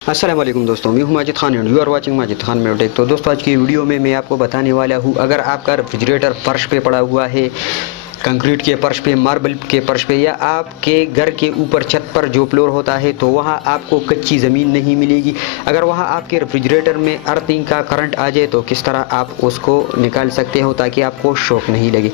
अस्सलाम वालेकुम दोस्तों, मैं हूं Majid Khan and you are watching Majid Khan म्यूटेक। तो दोस्तों आज की वीडियो में मैं आपको बताने वाला हूं, अगर आपका रेफ्रिजरेटर फर्श पे पड़ा हुआ है, कंक्रीट के फर्श पे, मार्बल के फर्श पे, या आपके घर के ऊपर छत पर जो फ्लोर होता है तो वहां आपको कच्ची ज़मीन नहीं मिलेगी। अगर वहां आपके रेफ्रिजरेटर में अर्थिंग का करंट आ जाए तो किस तरह आप उसको निकाल सकते हो ताकि आपको शॉक नहीं लगे।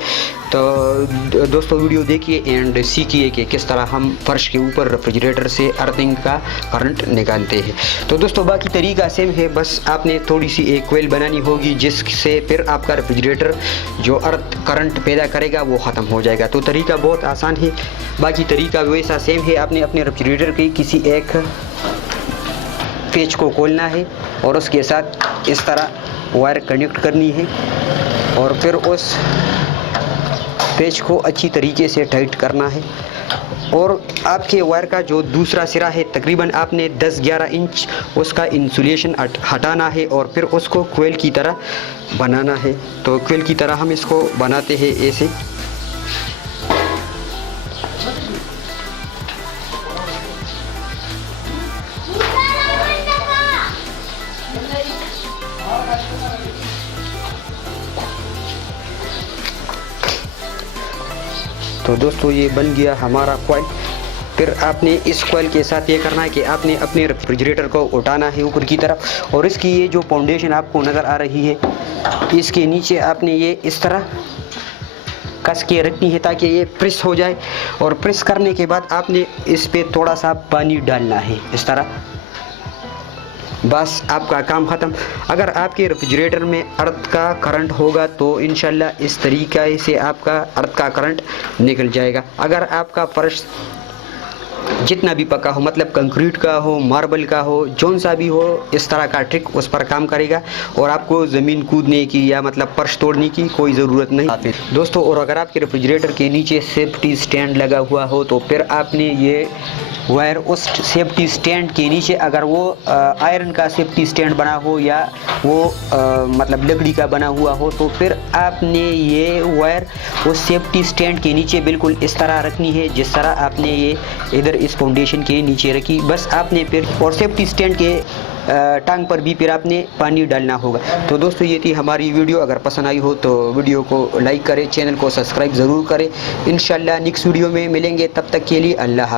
तो दोस्तों वीडियो देखिए एंड सीखिए कि किस तरह हम फर्श के ऊपर रेफ्रिजरेटर से अर्थिंग का करंट निकालते हैं। तो दोस्तों बाकी तरीका सेम है, बस आपने थोड़ी सी एक कोयल बनानी होगी जिससे फिर आपका रेफ्रिजरेटर जो अर्थ करंट पैदा करेगा वो ख़त्म हो जाएगा। तो तरीका बहुत आसान है, बाकी तरीका वैसा सेम है। आपने अपने रेफ्रिजरेटर के किसी एक पेच को खोलना है और उसके साथ इस तरह वायर कनेक्ट करनी है और फिर उस पेच को अच्छी तरीके से टाइट करना है। और आपके वायर का जो दूसरा सिरा है तकरीबन आपने 10-11 इंच उसका इंसुलेशन हटाना है और फिर उसको कोयल की तरह बनाना है। तो कोयल की तरह हम इसको बनाते हैं ऐसे। तो दोस्तों ये बन गया हमारा कॉइल। फिर आपने इस कॉइल के साथ ये करना है कि आपने अपने रेफ्रिजरेटर को उठाना है ऊपर की तरफ और इसकी ये जो फाउंडेशन आपको नज़र आ रही है इसके नीचे आपने ये इस तरह कस के रखनी है ताकि ये प्रेस हो जाए। और प्रेस करने के बाद आपने इस पे थोड़ा सा पानी डालना है इस तरह, बस आपका काम ख़त्म। अगर आपके रेफ्रिजरेटर में अर्थ का करंट होगा तो इंशाल्लाह इस तरीक़े से आपका अर्थ का करंट निकल जाएगा। अगर आपका फर्श जितना भी पक्का हो, मतलब कंक्रीट का हो, मार्बल का हो, जौन सा भी हो, इस तरह का ट्रिक उस पर काम करेगा और आपको ज़मीन कूदने की या मतलब फर्श तोड़ने की कोई ज़रूरत नहीं दोस्तों। और अगर आपके रेफ्रिजरेटर के नीचे सेफ्टी स्टैंड लगा हुआ हो तो फिर आपने ये वायर उस सेफ्टी स्टैंड के नीचे, अगर वो आयरन का सेफ्टी स्टैंड बना हो या वो मतलब लकड़ी का बना हुआ हो, तो फिर आपने ये वायर उस सेफ्टी स्टैंड के नीचे बिल्कुल इस तरह रखनी है जिस तरह आपने ये इधर इस फाउंडेशन के नीचे रखी। बस आपने फिर और सेफ्टी स्टैंड के टांग पर भी फिर आपने पानी डालना होगा। तो दोस्तों ये थी हमारी वीडियो। अगर पसंद आई हो तो वीडियो को लाइक करें, चैनल को सब्सक्राइब ज़रूर करें। इंशाल्लाह नेक्स्ट वीडियो में मिलेंगे, तब तक के लिए अल्लाह हाफ़िज़।